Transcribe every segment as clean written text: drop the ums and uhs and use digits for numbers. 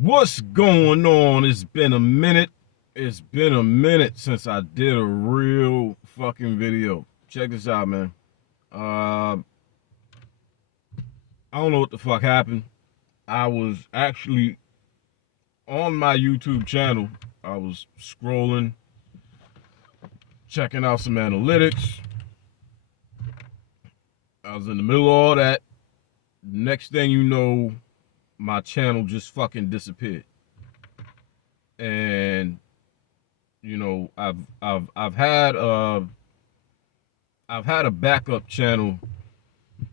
What's going on? It's been a minute. It's been a minute since I did a real fucking video. Check this out, man. I don't know what the fuck happened. I was actually on my YouTube channel. I was scrolling, checking out some analytics. I was in the middle of all that. Next thing you know, my channel just fucking disappeared. And I've had a backup channel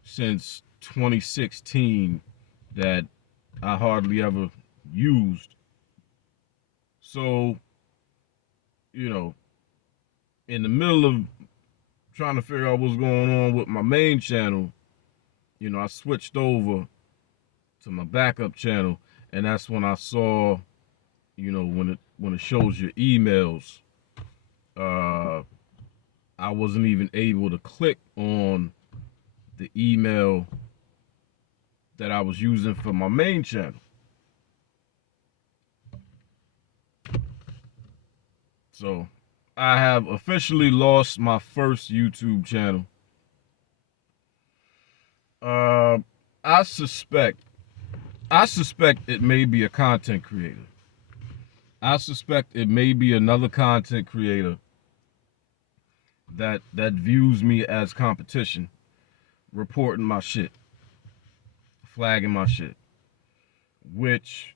since 2016 that I hardly ever used. So, you know, in the middle of trying to figure out what's going on with my main channel, I switched over to my backup channel, and that's when I saw, when it shows your emails, uh, I wasn't even able to click on the email that I was using for my main channel. So I have officially lost my first YouTube channel. Uh, I suspect it may be a content creator. I suspect it may be another content creator that views me as competition, reporting my shit, flagging my shit, which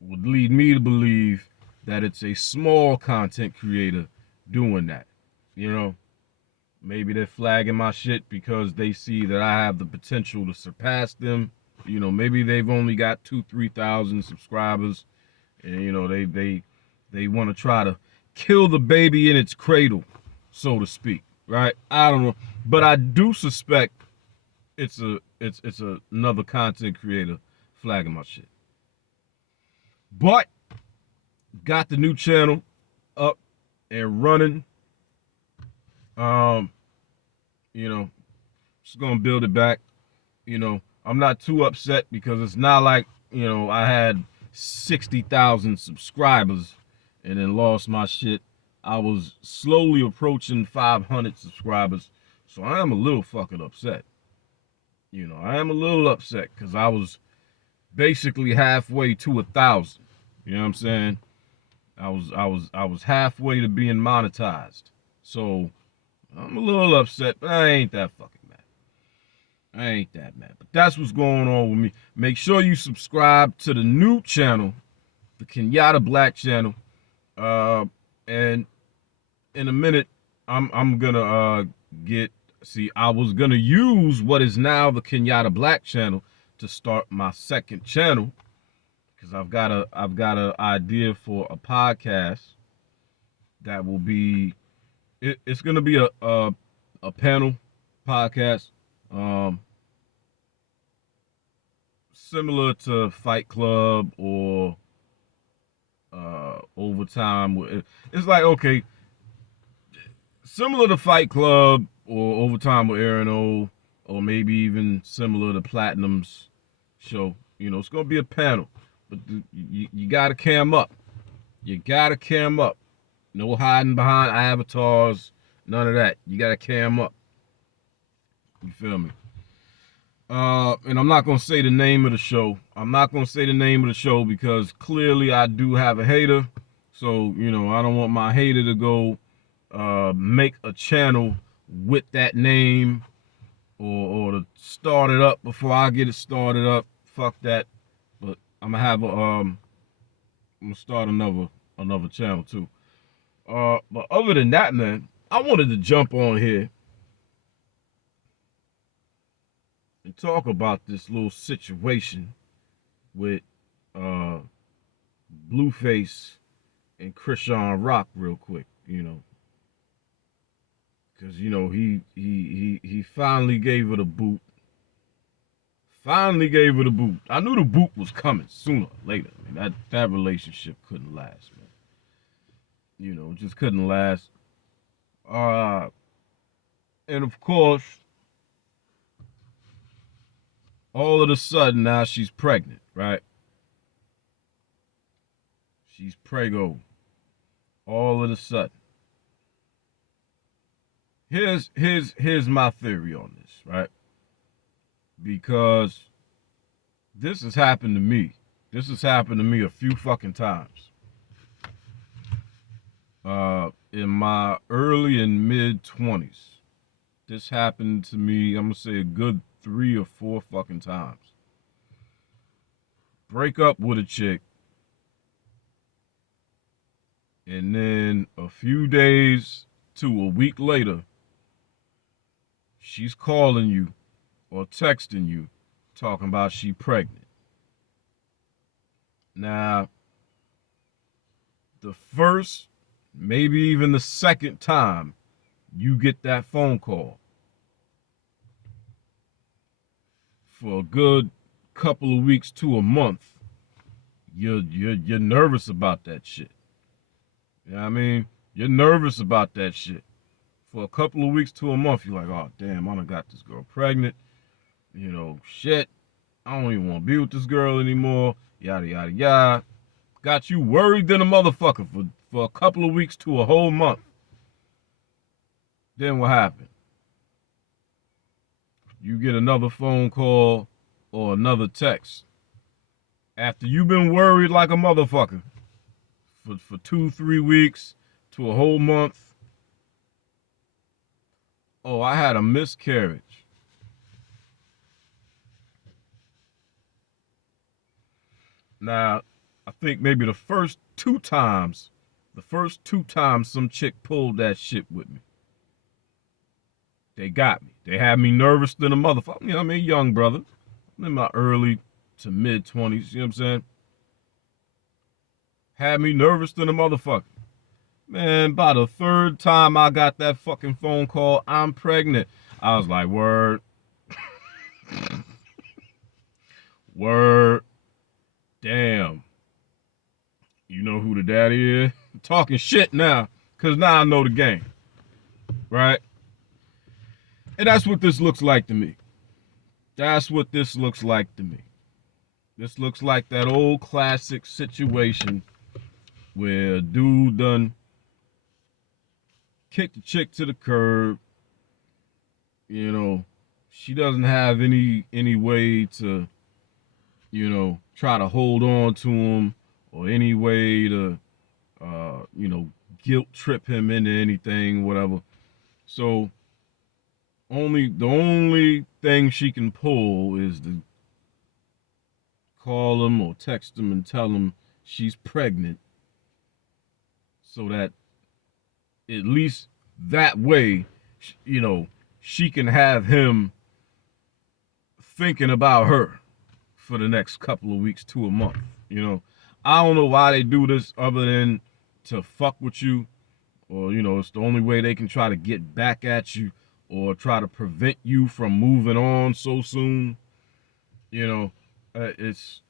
would lead me to believe that it's a small content creator doing that. Maybe they're flagging my shit because they see that I have the potential to surpass them. Maybe they've only got 2,000-3,000 subscribers, and they want to try to kill the baby in its cradle, so to speak. Right? I don't know, but I do suspect it's another content creator flagging my shit. But got the new channel up and running. Just gonna build it back. I'm not too upset because it's not like, I had 60,000 subscribers and then lost my shit. I was slowly approaching 500 subscribers. So I am a little fucking upset. I am a little upset because I was basically halfway to 1,000. You know what I'm saying? I was halfway to being monetized. So I'm a little upset, but I ain't that fucking mad. I ain't that mad. But that's what's going on with me. Make sure you subscribe to the new channel, the Kenyatta Black channel. And in a minute, I'm gonna I was gonna use what is now the Kenyatta Black channel to start my second channel, because I've got a idea for a podcast that will be it's gonna be a panel podcast, similar to Fight Club or Overtime. It's like, okay, similar to Fight Club or Overtime with Aaron O, or maybe even similar to Platinum's show. It's gonna be a panel, but you gotta cam up. You gotta cam up. No hiding behind avatars, none of that. You gotta cam up. You feel me? And I'm not gonna say the name of the show. I'm not gonna say the name of the show because clearly I do have a hater. So, I don't want my hater to go make a channel with that name, or to start it up before I get it started up. Fuck that. But I'm gonna start another channel too. But other than that, man, I wanted to jump on here and talk about this little situation with Blueface and Chrisean Rock real quick, because he finally gave her the boot. Finally gave her the boot. I knew the boot was coming sooner or later. I mean, that relationship couldn't last, man. It just couldn't last. Uh, and of course, all of a sudden now she's pregnant, right? She's preggo. All of a sudden. Here's my theory on this, right? Because this has happened to me. This has happened to me a few fucking times. In my early and mid 20s. This happened to me, I'm gonna say a good 3 or 4 fucking times. Break up with a chick, and then a few days to a week later, she's calling you or texting you talking about she pregnant. Now, the first, maybe even the second time you get that phone call, for a good couple of weeks to a month, you're nervous about that shit. You know what I mean? You're nervous about that shit. For a couple of weeks to a month, you're like, oh damn, I done got this girl pregnant. You know, shit. I don't even want to be with this girl anymore. Yada yada yada. Got you worried than a motherfucker for a couple of weeks to a whole month. Then what happened? You get another phone call or another text. After you've been worried like a motherfucker for 2-3 weeks to a whole month. Oh, I had a miscarriage. Now, I think maybe the first two times some chick pulled that shit with me. They got me. They had me nervous than a motherfucker. You know what I mean? Young brother. I'm in my early to mid 20s, you know what I'm saying? Had me nervous than a motherfucker. Man, by the third time I got that fucking phone call, I'm pregnant. I was like, word. Word. Damn. You know who the daddy is? I'm talking shit now, because now I know the game. Right? And that's what this looks like to me. That's what this looks like to me. This looks like that old classic situation where a dude done kicked the chick to the curb. You know, she doesn't have any way to, you know, try to hold on to him or any way to, you know, guilt trip him into anything, whatever. So the only thing she can pull is to call him or text him and tell him she's pregnant, so that at least that way, you know, she can have him thinking about her for the next couple of weeks to a month. You know, I don't know why they do this other than to fuck with you, or, you know, it's the only way they can try to get back at you or try to prevent you from moving on so soon. You know, it's,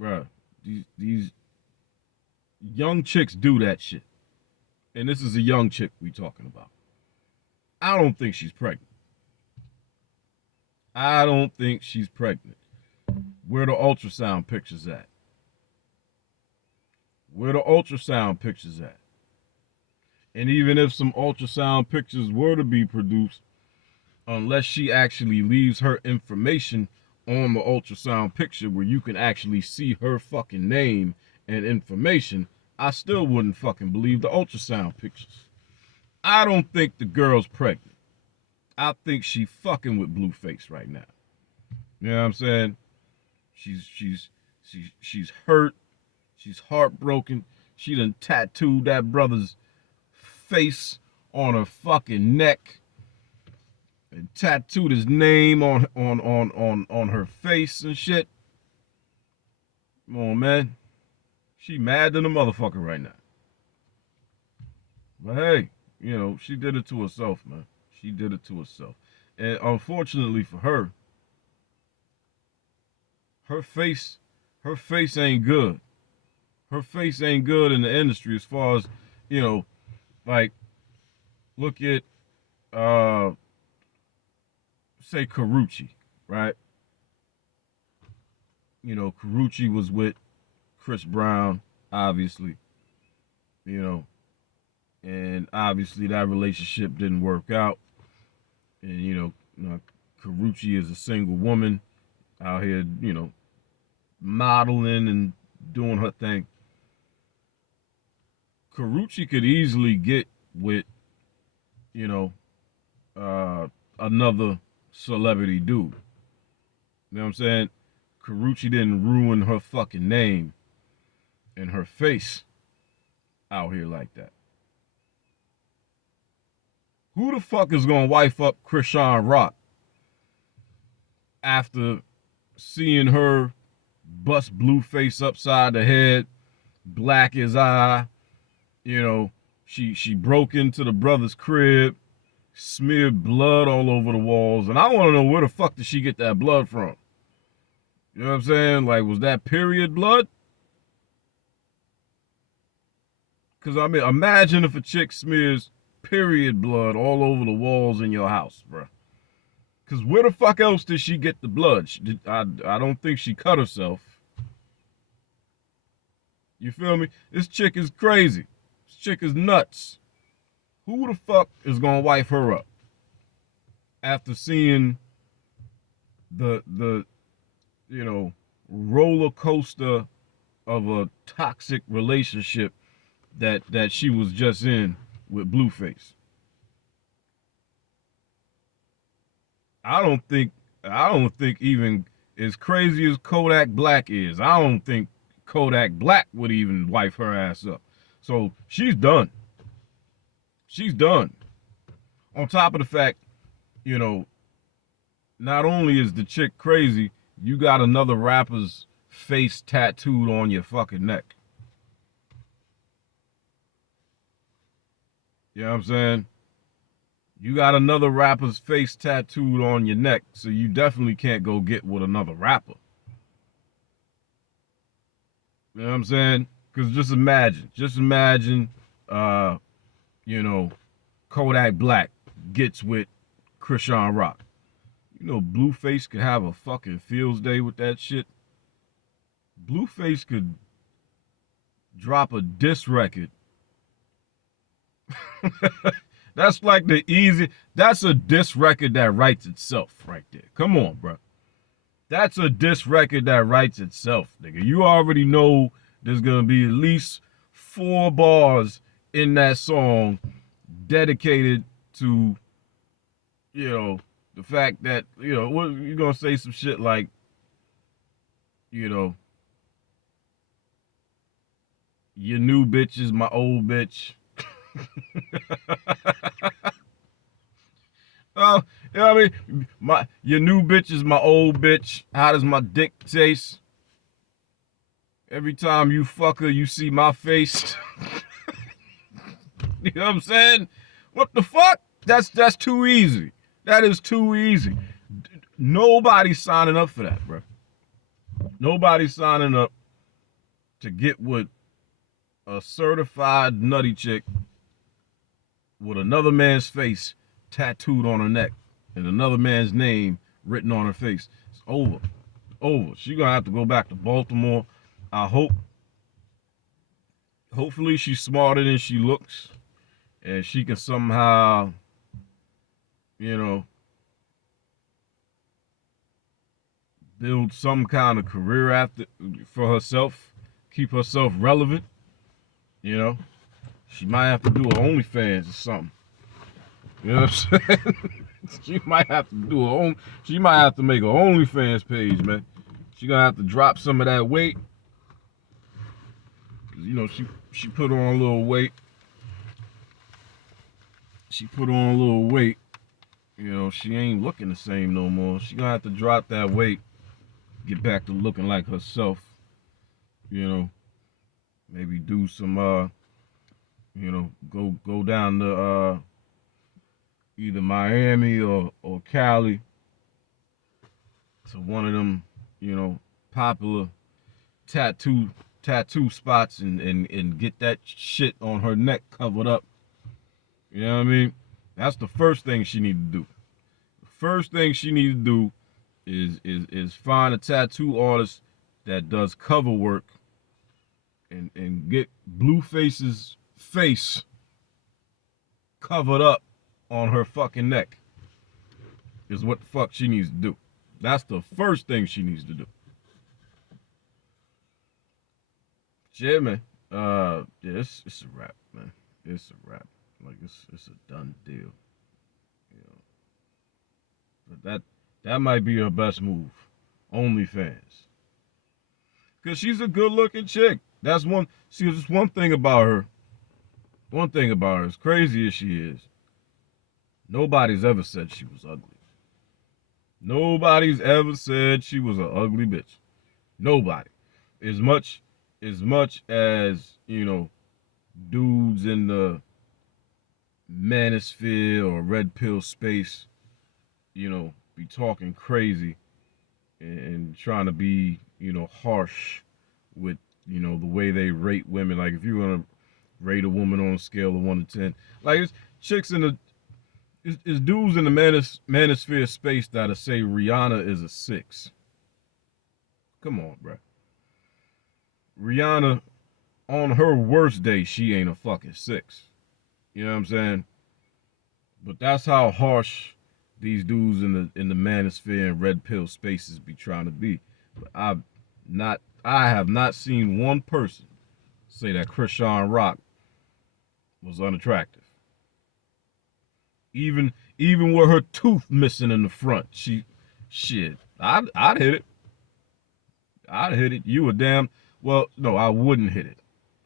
bruh, these young chicks do that shit. And this is a young chick we talking about. I don't think she's pregnant. I don't think she's pregnant. Where the ultrasound pictures at? Where the ultrasound pictures at? And even if some ultrasound pictures were to be produced, unless she actually leaves her information on the ultrasound picture where you can actually see her fucking name and information, I still wouldn't fucking believe the ultrasound pictures. I don't think the girl's pregnant. I think she fucking with Blueface right now. You know what I'm saying? She's hurt. She's heartbroken. She done tattooed that brother's face on her fucking neck and tattooed his name on her face and shit. Come on, man. She mad than a motherfucker right now. But hey, you know, she did it to herself, man. She did it to herself. And unfortunately for her, her face ain't good. Her face ain't good in the industry as far as, you know, like, look at say Carucci, right? You know, Carucci was with Chris Brown. obviously, you know, and obviously that relationship didn't work out. And Karrueche is a single woman out here, modeling and doing her thing. Karrueche could easily get with, you know, uh, another celebrity dude. You know what I'm saying? Karrueche didn't ruin her fucking name and her face out here like that. Who the fuck is gonna wife up Chrisean Rock after seeing her bust Blueface upside the head, black as eye? She broke into the brother's crib, smeared blood all over the walls, and I want to know where the fuck did she get that blood from? You know what I'm saying? Like, was that period blood? Because, I mean, imagine if a chick smears period blood all over the walls in your house, bro. Because where the fuck else did she get the blood? I don't think she cut herself. You feel me? This chick is crazy. This chick is nuts. Who the fuck is going to wife her up after seeing the roller coaster of a toxic relationship that she was just in with Blueface? I don't think even as crazy as Kodak Black is, I don't think Kodak Black would even wife her ass up. So she's done. She's done. On top of the fact, not only is the chick crazy, you got another rapper's face tattooed on your fucking neck. You know what I'm saying? You got another rapper's face tattooed on your neck, so you definitely can't go get with another rapper. You know what I'm saying? Because just imagine, Kodak Black gets with Chrisean Rock. Blueface could have a fucking fields day with that shit. Blueface could drop a diss record. That's like that's a diss record that writes itself right there. Come on, bro. That's a diss record that writes itself, nigga. You already know there's gonna be at least 4 bars in that song dedicated to, the fact that, you're gonna say some shit like, your new bitch is my old bitch. Oh, you know what I mean? Your new bitch is my old bitch. How does my dick taste? Every time you fuck her, you see my face. You know what I'm saying? What the fuck? That's too easy. That is too easy. Nobody's signing up for that, bro. Nobody's signing up to get with a certified nutty chick with another man's face tattooed on her neck and another man's name written on her face. It's over. Over. She gonna have to go back to Baltimore. Hopefully she's smarter than she looks, and she can somehow, build some kind of career for herself, keep herself relevant. She might have to do her OnlyFans or something. You know what I'm saying? She might have to make an OnlyFans page, man. She gonna have to drop some of that weight. She put on a little weight. She ain't looking the same no more. She gonna have to drop that weight, get back to looking like herself. Maybe do some go down to either Miami or Cali to one of them, popular tattoo spots and get that shit on her neck covered up. You know what I mean? That's the first thing she need to do. The first thing she need to do is find a tattoo artist that does cover work and get Blueface's face covered up on her fucking neck is what the fuck she needs to do. That's the first thing she needs to do. Yeah, man. Yeah, it's a wrap, man. It's a wrap. Like it's a done deal. You know. But that might be her best move. OnlyFans. Cause she's a good looking chick. That's one. See, there's one thing about her. One thing about her, as crazy as she is, nobody's ever said she was ugly. Nobody's ever said she was an ugly bitch. Nobody. As much as, you know, dudes in the manosphere or red pill space, you know, be talking crazy and trying to be, you know, harsh with, you know, the way they rate women. Like if you want to rate a woman on a scale of 1 to 10, like it's chicks in the, it's dudes in the manosphere space that'll say Rihanna is a 6. Come on, bro. Rihanna, on her worst day, she ain't a fucking 6. You know what I'm saying? But that's how harsh these dudes in the manosphere and red pill spaces be trying to be. But I have not seen one person say that Chrisean Rock was unattractive. Even with her tooth missing in the front, I'd hit it. I'd hit it. You a damn, well, no, I wouldn't hit it.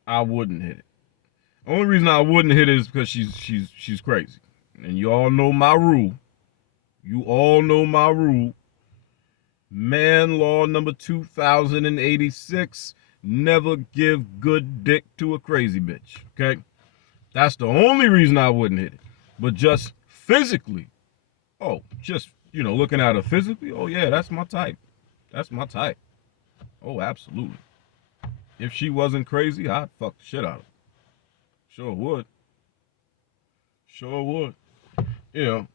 I wouldn't hit it. The only reason I wouldn't hit it is because she's crazy. And you all know my rule. You all know my rule. Man law number 2086, never give good dick to a crazy bitch. Okay? That's the only reason I wouldn't hit it. But just physically, just, you know, looking at her physically, oh yeah, that's my type. That's my type. Oh, absolutely. If she wasn't crazy, I'd fuck the shit out of her. Sure would. Sure would. You know,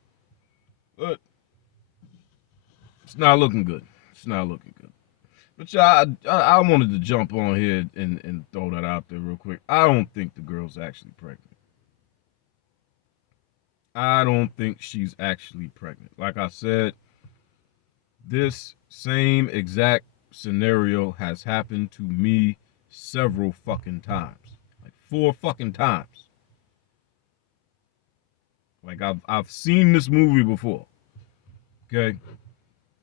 but it's not looking good. It's not looking good. But yeah, I wanted to jump on here and throw that out there real quick. I don't think the girl's actually pregnant. I don't think she's actually pregnant. Like I said, this same exact scenario has happened to me several fucking times. Like 4 fucking times. Like I've seen this movie before. Okay?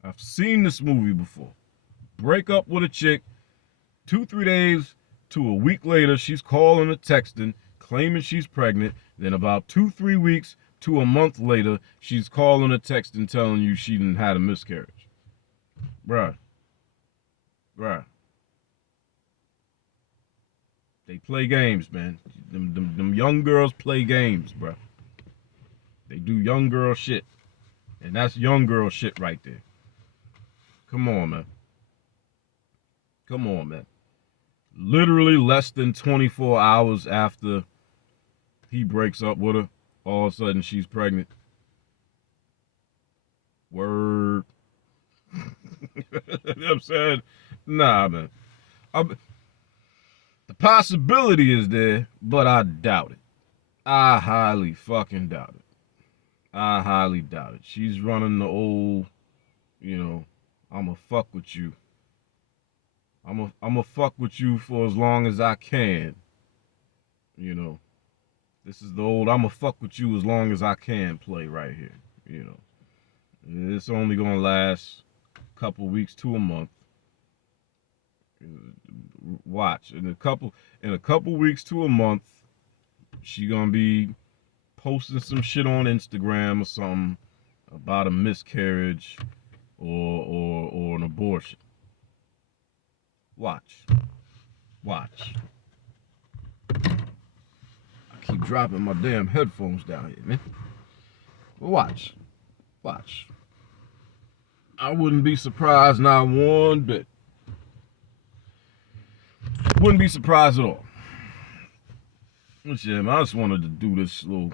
I've seen this movie before. Break up with a chick, 2-3 days to a week later, she's calling or texting, claiming she's pregnant. Then about 2-3 weeks to a month later, she's calling or texting, telling you she done had a miscarriage. Bruh. They play games, man. Them young girls play games, bruh. They do young girl shit. And that's young girl shit right there. Come on, man. Come on, man. Literally less than 24 hours after he breaks up with her, all of a sudden she's pregnant. Word. You know what I'm saying? Nah, man. The possibility is there, but I doubt it. I highly fucking doubt it. I highly doubt it. She's running the old, you know, I'ma fuck with you. I'ma fuck with you for as long as I can. You know. This is the old I'ma fuck with you as long as I can play right here. You know. It's only gonna last a couple weeks to a month. Watch. In a couple weeks to a month, she gonna be posting some shit on Instagram or something about a miscarriage or an abortion. Watch. I keep dropping my damn headphones down here, man. But watch. I wouldn't be surprised not one bit. Wouldn't be surprised at all. But yeah, man, I just wanted to do this little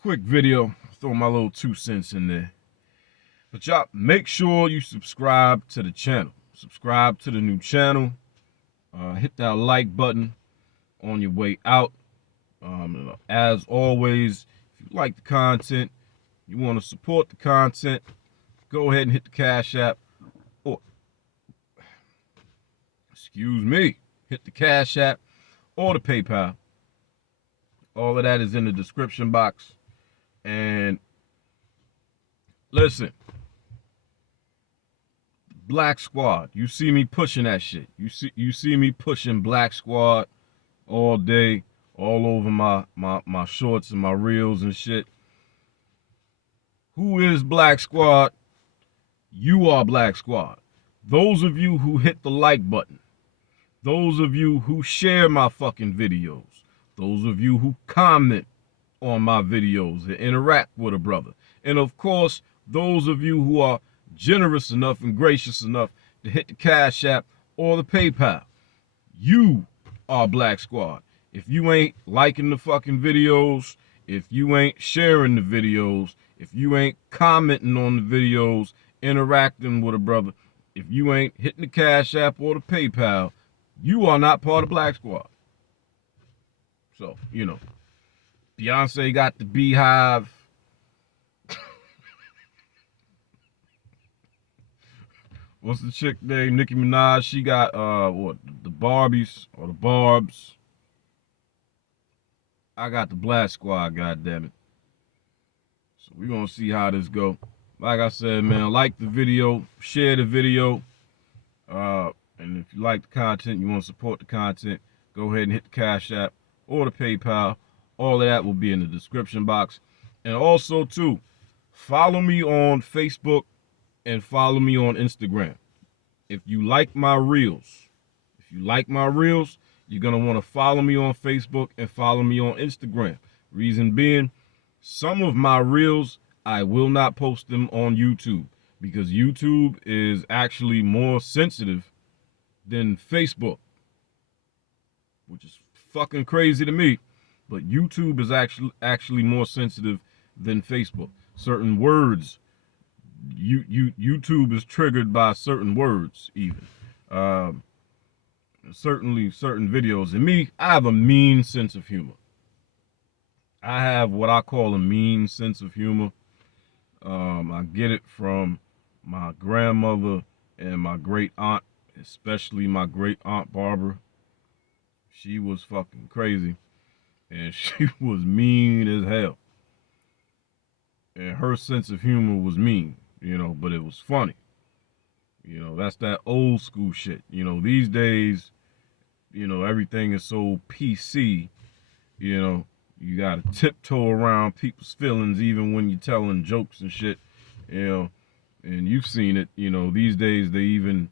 quick video, throw my little 2 cents in there. But y'all, make sure you subscribe to the channel. Subscribe to the new channel. Hit that like button on your way out. As always, if you like the content, you want to support the content, go ahead and hit the Cash App, or, excuse me, hit the Cash App or the PayPal. All of that is in the description box. And listen, Black Squad, you see me pushing that shit. You see me pushing Black Squad all day, all over my shorts and my reels and shit. Who is Black Squad? You are Black Squad. Those of you who hit the like button, those of you who share my fucking videos, those of you who comment on my videos and interact with a brother, and of course, those of you who are generous enough and gracious enough to hit the Cash App or the PayPal. You are Black Squad. If you ain't liking the fucking videos, if you ain't sharing the videos, if you ain't commenting on the videos, interacting with a brother, if you ain't hitting the Cash App or the PayPal, you are not part of Black Squad. So, you know, Beyonce got the Beehive. What's the chick name? Nicki Minaj. She got the Barbies or the Barbs. I got the Black Squad, goddammit. So we're gonna see how this go. Like I said, man, like the video, share the video. And if you like the content, you want to support the content, go ahead and hit the Cash App or the PayPal. All of that will be in the description box. And also, too, follow me on Facebook and follow me on Instagram. If you like my reels, you're going to want to follow me on Facebook and follow me on Instagram. Reason being, some of my reels, I will not post them on YouTube because YouTube is actually more sensitive than Facebook, which is fucking crazy to me. But YouTube is actually more sensitive than Facebook. Certain words, YouTube is triggered by certain words, even. Certainly certain videos. And me, I have a mean sense of humor. I have what I call a mean sense of humor. I get it from my grandmother and my great aunt, especially my great aunt Barbara. She was fucking crazy. And she was mean as hell. And her sense of humor was mean, but it was funny. That's that old school shit. These days, everything is so PC, you gotta tiptoe around people's feelings even when you're telling jokes and shit, and you've seen it, these days they even,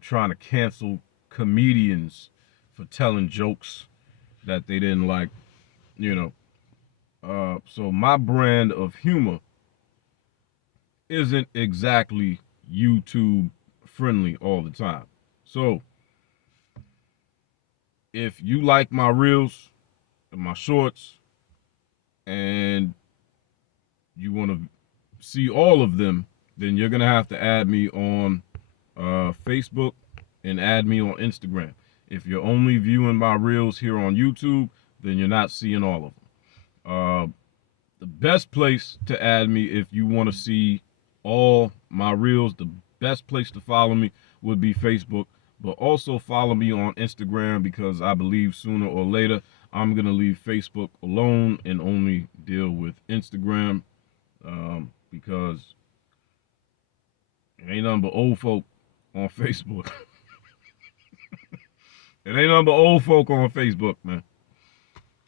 trying to cancel comedians for telling jokes that they didn't like, so my brand of humor isn't exactly YouTube friendly all the time. So if you like my reels and my shorts and you want to see all of them, then you're gonna have to add me on Facebook and add me on Instagram. If you're only viewing my reels here on YouTube, then you're not seeing all of them. The best place to add me if you want to see all my reels, the best place to follow me would be Facebook, but also follow me on Instagram because I believe sooner or later I'm going to leave Facebook alone and only deal with Instagram, because it ain't nothing but old folk on Facebook. It ain't nothing but old folk on Facebook, man.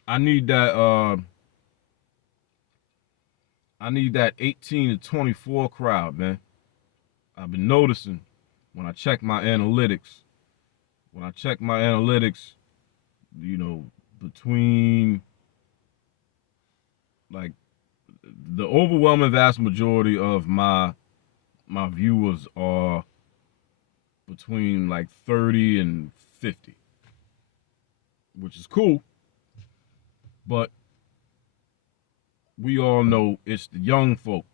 I need that 18 to 24 crowd, man. I've been noticing when I check my analytics, between, like, the overwhelming vast majority of my viewers are between like 30 and 50, which is cool, but we all know it's the young folk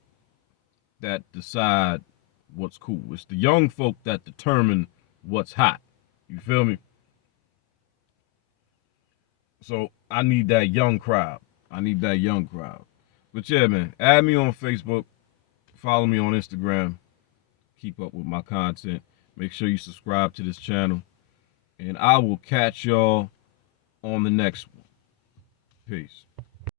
that decide what's cool. It's the young folk that determine what's hot. You feel me? So I need that young crowd. I need that young crowd. But yeah, man, add me on Facebook, follow me on Instagram, keep up with my content. Make sure you subscribe to this channel. And I will catch y'all on the next one. Peace.